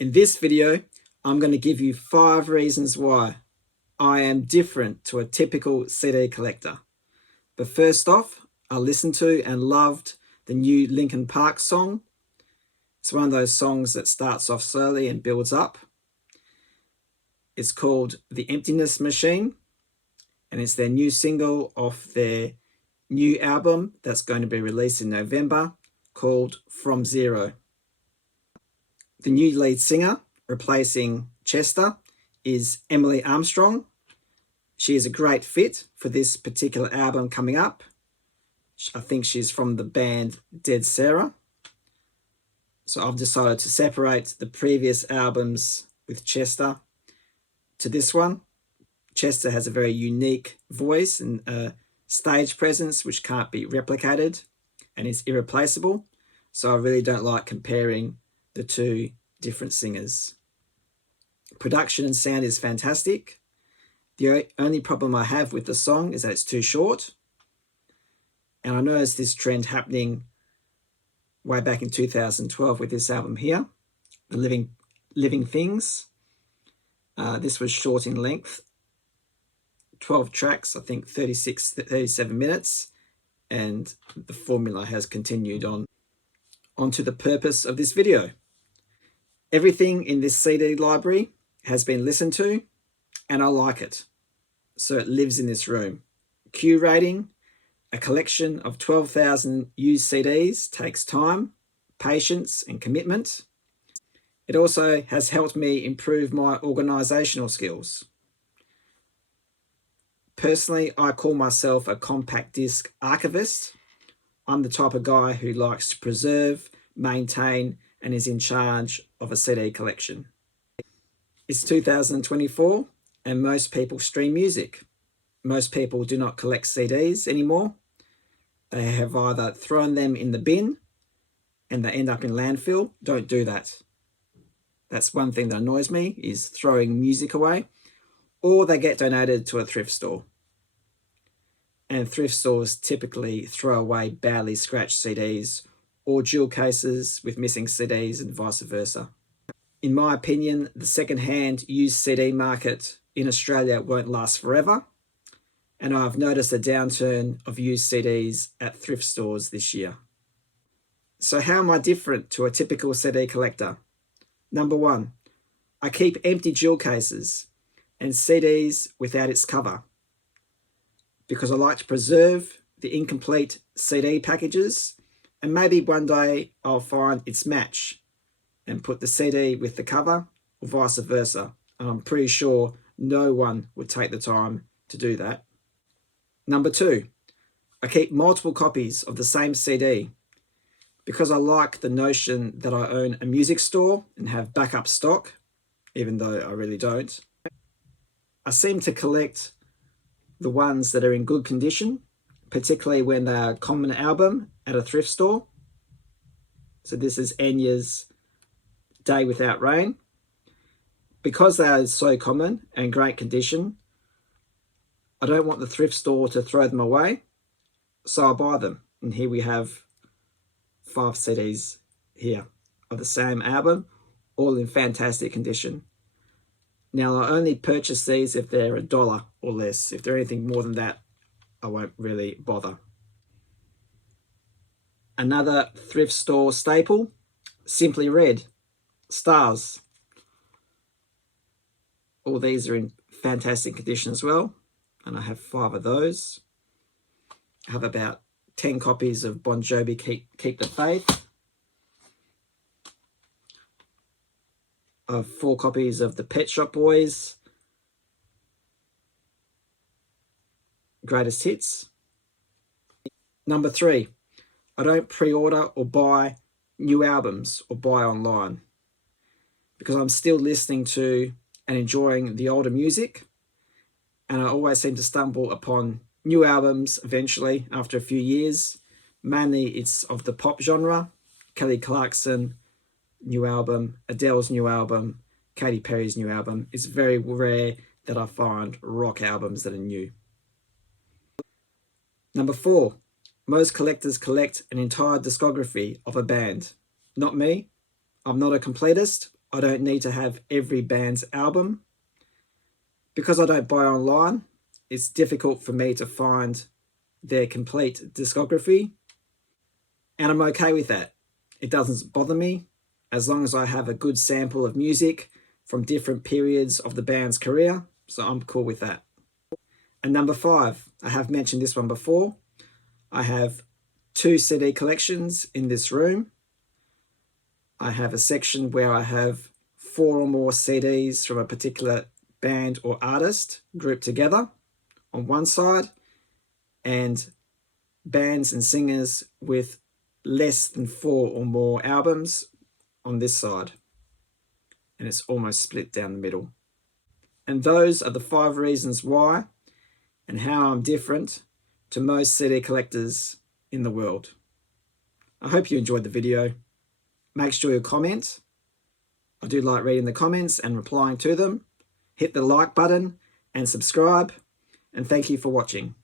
In this video, I'm going to give you 5 reasons why I am different to a typical CD collector. But first off, I listened to and loved the new Linkin song. It's one of those songs that starts off slowly and builds up. It's called The Emptiness Machine, and it's their new single off their new album that's going to be released in November called From Zero. The new lead singer replacing Chester is Emily Armstrong. She is a great fit for this particular album coming up. I think she's from the band Dead Sarah. So I've decided to separate the previous albums with Chester to this one. Chester has a very unique voice and a stage presence which can't be replicated and is irreplaceable. So I really don't like comparing the two different singers. Production and sound is fantastic. The only problem I have with the song is that it's too short. And I noticed this trend happening way back in 2012 with this album here, The Living Things. This was short in length, 12 tracks, I think 37 minutes, and the formula has continued on to the purpose of this video. Everything in this CD library has been listened to, and I like it. So it lives in this room. Q rating, a collection of 12,000 used CDs takes time, patience, and commitment. It also has helped me improve my organisational skills. Personally, I call myself a compact disc archivist. I'm the type of guy who likes to preserve, maintain, and is in charge of a CD collection. It's 2024 and most people stream music. Most people do not collect CDs anymore. They have either thrown them in the bin and they end up in landfill. Don't do that. That's one thing that annoys me, is throwing music away. Or they get donated to a thrift store. And thrift stores typically throw away badly scratched CDs or jewel cases with missing CDs and vice versa. In my opinion, the second-hand used CD market in Australia won't last forever, and I've noticed a downturn of used CDs at thrift stores this year. So how am I different to a typical CD collector? Number 1, I keep empty jewel cases and CDs without its cover because I like to preserve the incomplete CD packages, and maybe one day I'll find its match and put the CD with the cover or vice versa. And I'm pretty sure no one would take the time to do that. Number 2, I keep multiple copies of the same CD because I like the notion that I own a music store and have backup stock, even though I really don't. I seem to collect the ones that are in good condition, particularly when they are a common album at a thrift store. So this is Enya's Day Without Rain. Because they are so common and great condition, I don't want the thrift store to throw them away, so I buy them. And here we have 5 CDs here of the same album, all in fantastic condition. Now, I only purchase these if they're $1 or less. If they're anything more than that, I won't really bother. Another thrift store staple, Simply Red, Stars. All these are in fantastic condition as well, and I have 5 of those. I have about 10 copies of Bon Jovi Keep the Faith. I have 4 copies of the Pet Shop Boys Greatest Hits. Number 3, I don't pre-order or buy new albums or buy online because I'm still listening to and enjoying the older music, and I always seem to stumble upon new albums eventually after a few years. Mainly it's of the pop genre, Kelly Clarkson new album, Adele's new album, Katy Perry's new album. It's very rare that I find rock albums that are new. Number 4, most collectors collect an entire discography of a band. Not me. I'm not a completist. I don't need to have every band's album. Because I don't buy online, it's difficult for me to find their complete discography, and I'm okay with that. It doesn't bother me as long as I have a good sample of music from different periods of the band's career, so I'm cool with that. And number 5, I have mentioned this one before. I have 2 CD collections in this room. I have a section where I have 4 or more CDs from a particular band or artist grouped together on one side, and bands and singers with less than 4 or more albums on this side. And it's almost split down the middle. And those are the 5 reasons why and how I'm different to most CD collectors in the world. I hope you enjoyed the video. Make sure you comment. I do like reading the comments and replying to them. Hit the like button and subscribe. And thank you for watching.